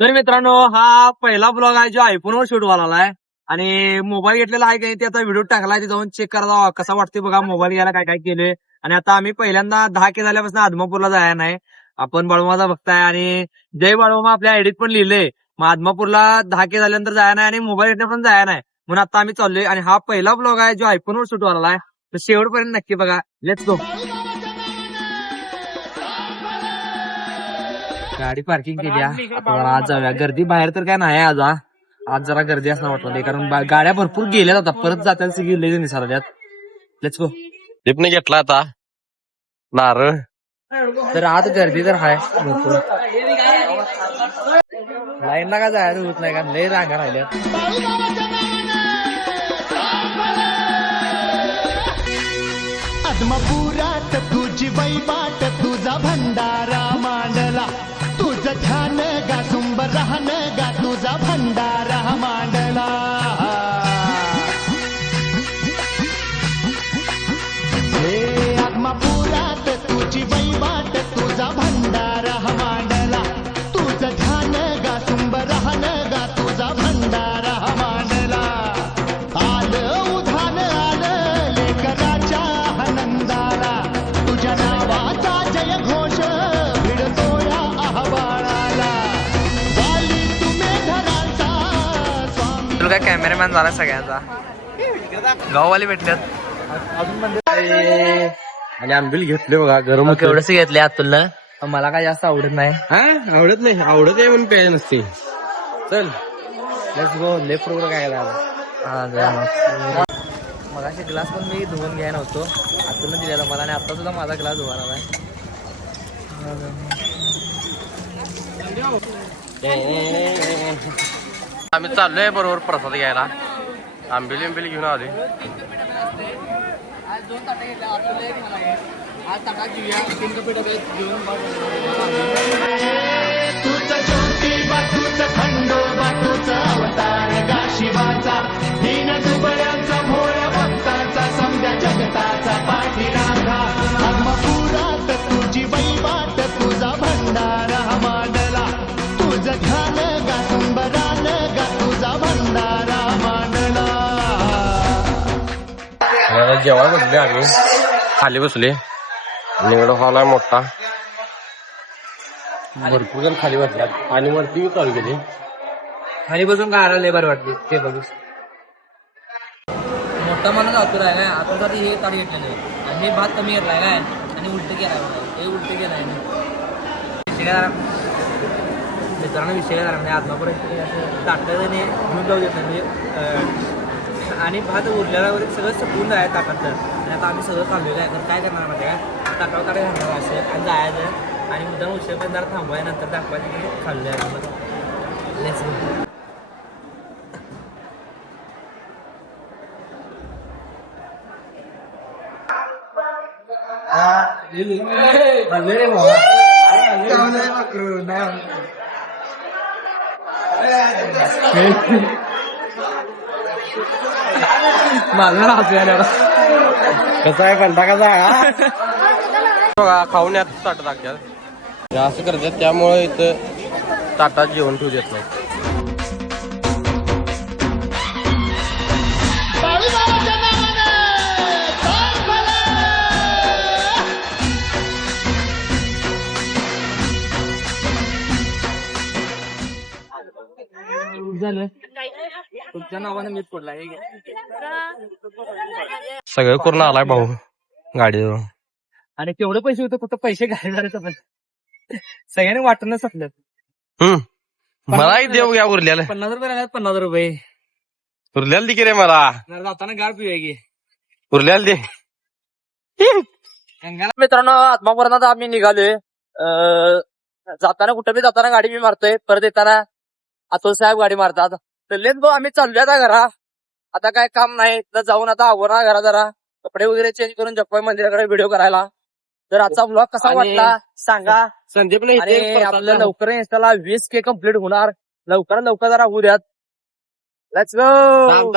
तर मित्रांनो हा पहिला ब्लॉग आहे जो आयफोनवर शूट वाला आहे. आणि मोबाईल घेतलेला आहे काही ते आता व्हिडिओ टाकलाय ते जाऊन चेक करा कसा वाटते बघा मोबाईल घ्यायला काय काय केले आणि आता आम्ही पहिल्यांदा दहा के झाल्यापासून आदमापूरला जायला नाही आपण बाळूमाचा बघताय आणि जय बाळूमा आपल्या आयडीत पण लिहिलंय. मग आदमापूरला दहा के झाल्यानंतर जायला नाही आणि मोबाईल घेतल्या पण जायला नाही म्हणून आता आम्ही चाललोय. आणि हा पहिला ब्लॉग आहे जो आयफोनवर शूट वाला आहे. तर शेवटपर्यंत नक्की बघा. लेट्स गो गाडी पार्किंग केली आज जाऊया. गर्दी बाहेर तर काय नाही आज. आज जरा गर्दी असणार वाटतं कारण गाड्या भरपूर गेल्या आता. परत सगळी लई निसारल्यात लेट्स गो लिपने घेतला आता. नारळ. तर आज गर्दी तर आहे भरपूर. लाईनला का जायचं होत नाही का लई रांगा राहिल्यात. आत्मपुरात तुझी वैबाट तुझा भंडारा. तुझं ध्यान गा तुंब राहणं गा तुझा भंडारा काय कॅमेरामॅन झाला सगळ्यांचा. गाववाले भेटल्यात आणि आंबील घेतले बघा गरम. केवढस घेतले अतुलनं मला काय जास्त आवडत नाही. हा? आवडत नाही? आवडत आहे म्हणून प्यायला नसते. चल. लेट्स गो लेफ्ट रोड काय मग. असे ग्लास पण मी धुवून घ्यायला नव्हतो. आतून दिलेला मला आणि आता सुद्धा माझा ग्लास धुवायला आहे आम्ही चाललोय बरोबर प्रसाद घ्यायला. आंबील बिंबील घेऊन आले आज दोन ताटा घेतल्या आतून एक मला जेवायला बसले आम्ही खाली बसले निवड हॉल आहे मोठा. भरपूर जण खाली बसले आणि वरती मी कॉल केली. खाली बसून काय आलं बरं वाटते ते बघू. मोठा माणूस आतूर आहे काय? आतून तर हे तार घेतलेलं आहे. आणि हे भात कमी घेतलाय काय? आणि उलट केलाय हे उलट केलाय मी विषय झाला? मित्रांनो विषय झाला आत्मापर्यंत ताटलं घेऊन जाऊ देत नाही. म्हणजे आणि भात उरलेला वगैरे सगळं सपवून जायचं ताटातलं आणि आता आम्ही सगळं चाललेलं आहे तर काय करणार माहिती काय ताटावर ताटे घालणार असं? आणि जायचं आणि मुद्दाम उशीर पण जरा थांबवाय नंतर दाखवायचं की खाल्लं आहे मग लेट्स गो माझा हसू आला कसा आहे कंटा कसा आहे बघा खाऊन यात ताट टाकतात. असं करतात त्यामुळे इथं ताटात जेवण ठेवू देत नाही झालं. तुमच्या नावानं मीच पडला हे घे. सगळं करून आलाय भाऊ गाडीवर आणि तेवढे पैसे होते फक्त पैसे घाय झाले पण सगळ्यांनी वाटून संपलं. हम्म. मला देव घ्या उरल्याला पन्नास रुपये राहिल्यात पन्नास रुपये. उरल्याला दे की रे मला. जाताना गाड पिऊया की. उरल्याला दे. मित्रांनो आत्मापर्यंत आम्ही निघालोय. अं, जाताना कुठं बी जाताना गाडी मी मारतोय. परत येताना अतुल साहेब गाडी मारतात. तर भाऊ आम्ही चाललोय आता घरा. आता काय काम नाही तर जाऊन आता आवरा घरा जरा. कपडे वगैरे चेंज करून जप्पा मंदिराकडे व्हिडिओ करायला. तर आजचा ब्लॉग कसा वाटला सांगा. संदीप आणि आपलं लवकर इंस्टाला वीस के कंप्लीट होणार. लवकर लवकर जरा होऊ द्यात. Let's go